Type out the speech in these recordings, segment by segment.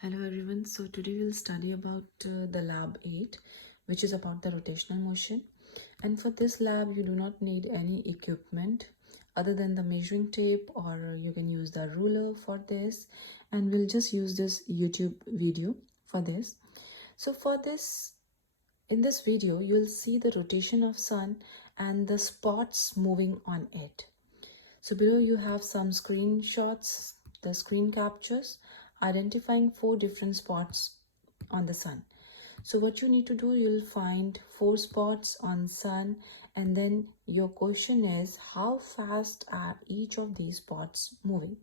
Hello everyone, so today we'll study about the lab 8, which is about the rotational motion. And for this lab you do not need any equipment other than the measuring tape, or you can use the ruler for this, and we'll just use this YouTube video for this. So for this, in this video you'll see the rotation of sun and the spots moving on it. So below you have some screenshots, the screen captures identifying 4 different spots on the sun. So what you need to do, you'll find 4 spots on sun, and then your question is how fast are each of these spots moving.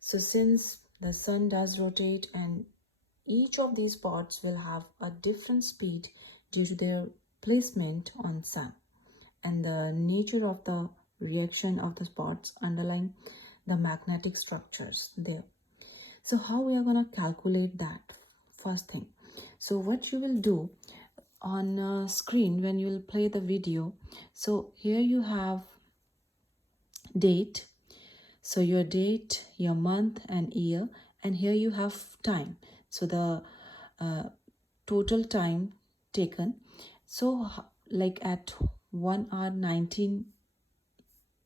So since the sun does rotate and each of these spots will have a different speed due to their placement on sun and the nature of the reaction of the spots underlying the magnetic structures there. So how we are going to calculate that? First thing, so what you will do on screen when you will play the video, so here you have date, so your date, your month and year, and here you have time, so the total time taken. So like at 1 hour 19,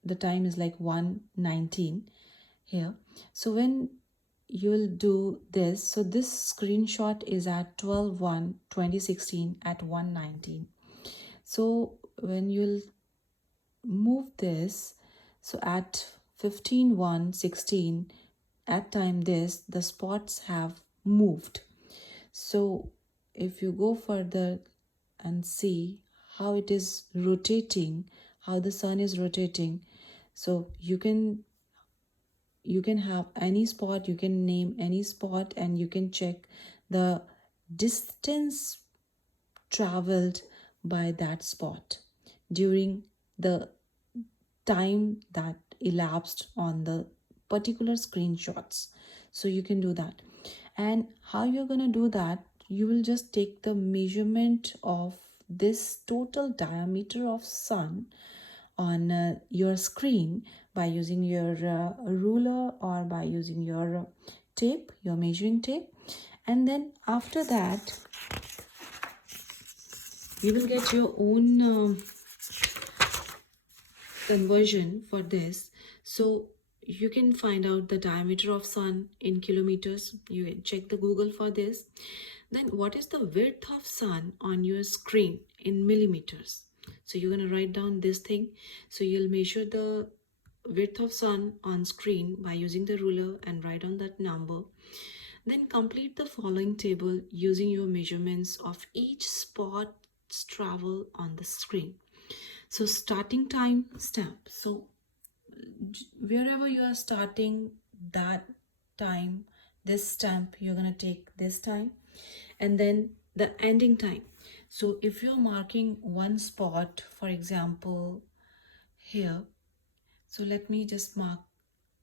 the time is like 1:19 here. So when you'll do this, so this screenshot is at 12/1/2016 at 1:19. So when you'll move this, so at 15/1/16 at time this, the spots have moved. So if you go further and see how it is rotating, how the sun is rotating, so you can have any spot, you can name any spot, and you can check the distance traveled by that spot during the time that elapsed on the particular screenshots. So you can do that. And how you're going to do that, you will just take the measurement of this total diameter of sun on your screen by using your ruler or by using your tape, your measuring tape. And then after that you will get your own conversion for this. So you can find out the diameter of sun in kilometers. You can check the Google for this. Then what is the width of sun on your screen in millimeters? So you're going to write down this thing. So you'll measure the width of sun on screen by using the ruler and write down that number. Then complete the following table using your measurements of each spot's travel on the screen. So starting time stamp. So wherever you are starting that time, this stamp, you're going to take this time, and then the ending time. So if you're marking one spot, for example here, so let me just mark,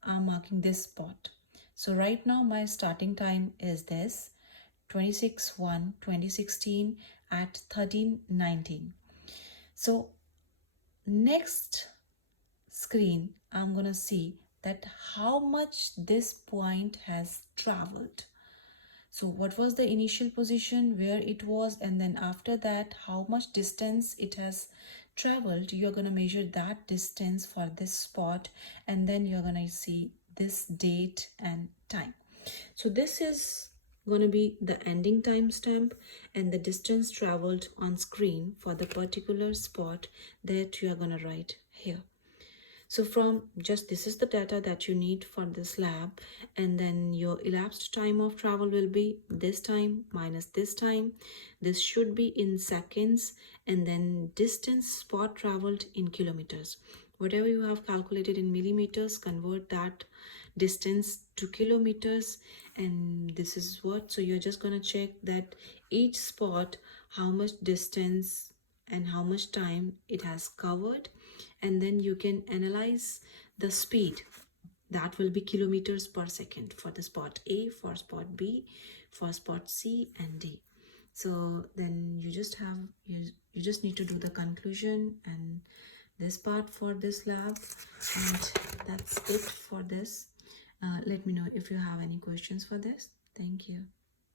I'm marking this spot. So right now my starting time is this 26/1/2016 at 13:19. So next screen I'm gonna see that how much this point has traveled. So what was the initial position, where it was, and then after that how much distance it has traveled. You're going to measure that distance for this spot, and then you're going to see this date and time. So this is going to be the ending timestamp and the distance traveled on screen for the particular spot that you are going to write here. So from just this is the data that you need for this lab, and then your elapsed time of travel will be this time minus this time. This should be in seconds, and then distance spot traveled in kilometers. Whatever you have calculated in millimeters, convert that distance to kilometers, and this is what. So you're just going to check that each spot, how much distance and how much time it has covered, and then you can analyze the speed. That will be kilometers per second for the spot A, for spot B, for spot C and D. So then you just have you just need to do the conclusion and this part for this lab, and that's it for this. Let me know if you have any questions for this. Thank you.